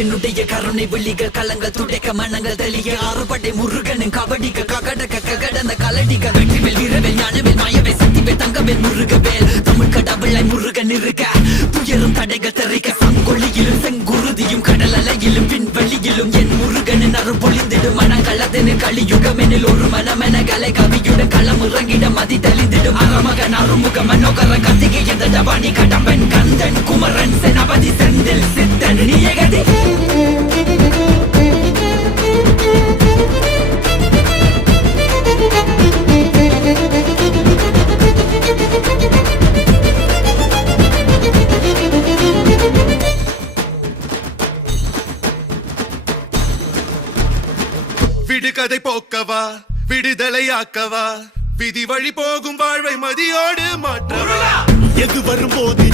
என்னுடைய கருணை விழிகள் கலங்கள் துடைக்க மனங்கள் தெளிய ஆறுபடை முருகனின் கபடிக்க ககடக்க ககடந்த கலடிக்க வெற்றிவேல் வீரவேல் ஞானவேல் மாயவேல் சக்திவேல் தங்கவேல் முருகவேல் தமிழ் கடவுளை முருகன் இருக்க துயரும் தடைகள் தெரிக்க சங்கொழியிலும் செங்குருதியும் கடல் அலையிலும் விண்வெளியிலும் என் முருகனின் அருள் பொழிந்திடும் மனங்களதனில் கலியுகமெனில் ஒரு மனமென கலை கவியுடன் களம் இறங்கிட மதி தெளிந்திடும் அறமகன் அருமுக மனோகர கத்திகை எந்த ஜபானி கடம்பன் கந்தன் குமரன் செனபதி செந்தில் சித்தன் நீயகதி விடுகதை போக்கவா விடுதலையாக்கவா விதி வழி போகும் வாழ்வை மதியோடு மாற்றவா எது வரும்போது